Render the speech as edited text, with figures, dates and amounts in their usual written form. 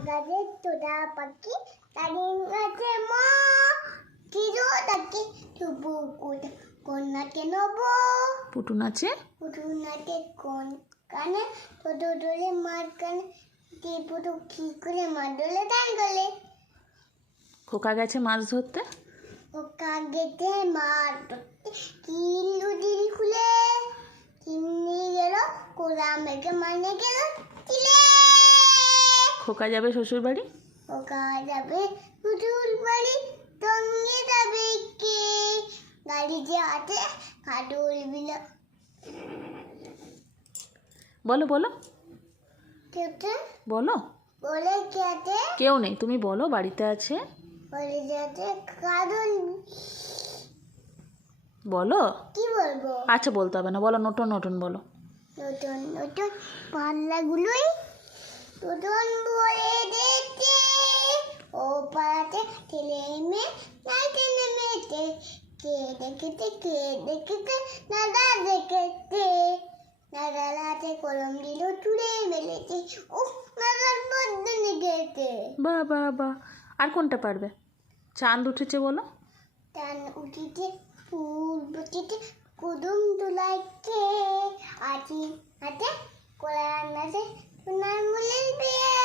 আকাশে তোতা পাখি তাদের কাছে মা চির তাকে তবু কন্যাকে নব পুটু নাচে পুটুনাকে কোন কানে তোদ দোলে মার কানে যে পুটু কি করে মার দোলে টান গলে খোকা গেছে মাছ ধরতে। ওকা গেতে মার ধরতে কিলু দিল খুলে চিমনি গেল কোলা মেঘে মানে গেল চিলে খোকা যাবে শ্বশুর বাড়ি। ওকা যাবে পুতুল বাড়ি সঙ্গে যাবে কে গাড়ি যে আছে কাটুল বিনা বলো বলো কেটে বলো। বলে কেটে কেউ নেই, তুমি বলো বাড়িতে আছে। বলে যেতে কাটুল বলো। কি বলবো আচ্ছা বলতে হবে না, বলো নতুন নতুন বলো। নতুন নতুন পাল্লাগুলোই নতুন বলে দিতে ও পাড়াতে ঠেলে মে নাইতে নেমেতে কে দেখেতে দাদা দেখেতে দাদার হাতে কলম দিল তুলে মেলেতে ও দাদার বদনে গেতে বা বা বা আর কোনটা পারবে? চাঁদ উঠেছে বলো। টান উঠিতে ফুল বুটিতে কুদুম তুলাইতে আছি হাতে কোলা নাচে সোনার মুলের বিয়ে